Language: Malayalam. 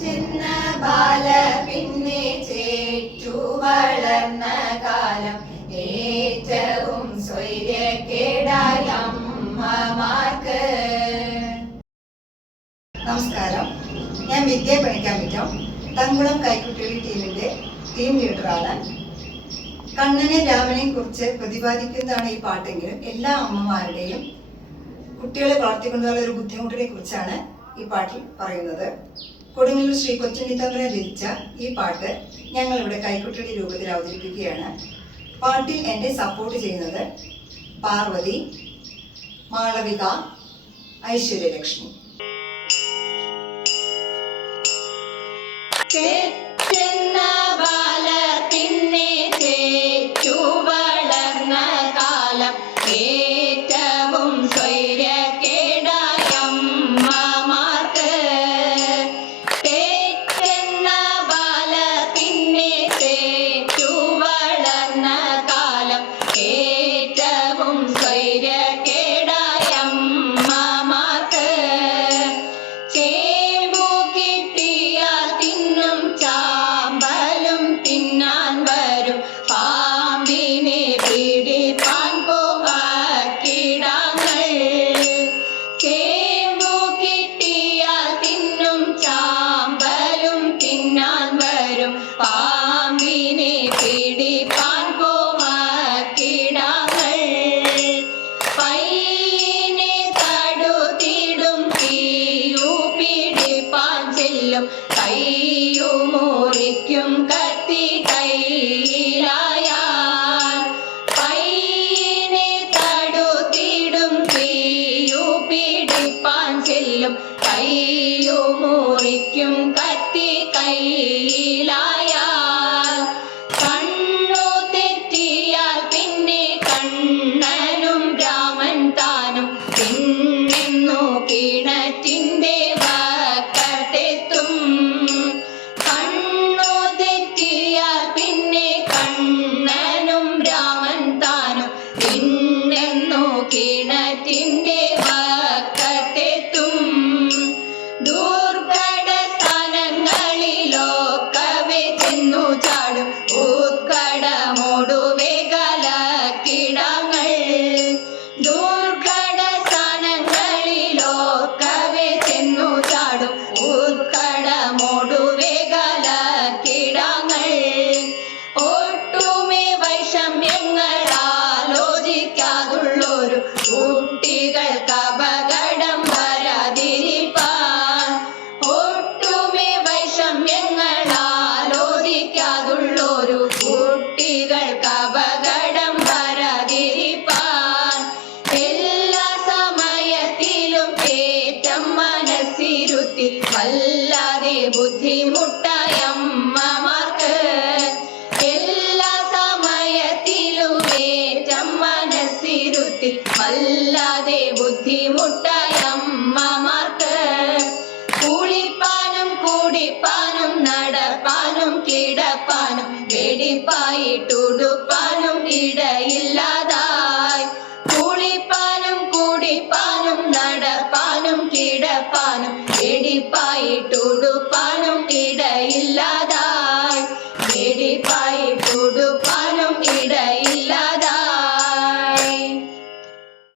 ചെന്ന ബാല പിന്നെ ചേറ്റു വളർന്ന കാലം ഏറ്റവും സ്വൈര്യക്കേടായ അമ്മമാർക്ക്. നമസ്കാരം, ഞാൻ വിദ്യ പണിക്കാമിറ്റം തങ്കുളം കൈക്കുട്ടികളി ടീമിന്റെ ടീം ലീഡറാണ്. കണ്ണനെയും രാമനെയും കുറിച്ച് പ്രതിപാദിക്കുന്നതാണ് ഈ പാട്ടെങ്കിലും എല്ലാ അമ്മമാരുടെയും കുട്ടികളെ വളർത്തിക്കൊണ്ടുള്ള ഒരു ബുദ്ധിമുട്ടിനെ കുറിച്ചാണ് ഈ പാട്ടിൽ പറയുന്നത്. കൊടുങ്ങല്ലൂർ ശ്രീ കൊച്ചുണ്ണിത്തമ്പുരാൻ രചിച്ച ഈ പാട്ട് ഞങ്ങൾ ഇവിടെ കൈക്കുട്ടികളി രൂപത്തിൽ അവതരിപ്പിക്കുകയാണ്. പാട്ടിൽ എന്നെ സപ്പോർട്ട് ചെയ്യുന്നത് പാർവതി, മാളവിക, ഐശ്വര്യലക്ഷ്മി. കയ്യുമുറിക്കും കത്തി കയ്യിലായാൽ പൈനെ തടുത്തിടും തീയു പിടിപ്പാൻ ചെല്ലും. കയ്യുമുറിക്കും കത്തി കയ്യിലായാൽ കണ്ണു തെറ്റിയാൽ പിന്നെ കണ്ണനും രാമൻ താനും പിന്നെന്നു കിണറ്റിന്റെ കിണറ്റിന്റെ വക്കത്തെത്തും. ദുർഘട സ്ഥാനങ്ങളിലൊക്കവെ ചെന്നു ചാടും ഉത്കടമൊടുവേഗലക്കിടങ്ങൾ. ദുർഘട സ്ഥാനങ്ങളിലൊക്കവെ ചെന്നു ചാടും ഉത്കടമൊടുവേഗലക്കിടങ്ങൾ. ഒട്ടുമേ വൈഷമ്യങ്ങൾ ആലോചിക്കാതുള്ളൊരു കുട്ടികൾക്ക് അപകടം വരാതിരിപ്പാൻ. ഒട്ടുമേ വൈഷമ്യങ്ങൾ ആലോചിക്കാതുള്ളൊരു കുട്ടികൾക്ക് അപകടം വരാതിരിപ്പാൻ എല്ലാ സമയത്തിലും ഏറ്റം മനസ്സിരുത്തി വല്ലാതെ ബുദ്ധിമുട്ടായ അമ്മമാർക്ക്. എല്ലാ സമയത്തിലും ഏറ്റം മനസ്സിരുത്തി വല്ലാതെ ബുദ്ധിമുട്ടായ അമ്മമാർക്ക്. കുളിപ്പാനും കുടിപ്പാനും നടപ്പാനും കിടപ്പാനും വെടിപ്പായിട്ടുടുപ്പാനും ഇടയില്ലാതായി. കുളിപ്പാനും കുടിപ്പാനും നടപ്പാനും കിടപ്പാനും വെടിപ്പായിട്ടുടുപ്പാനും ഇടയില്ലാതായി.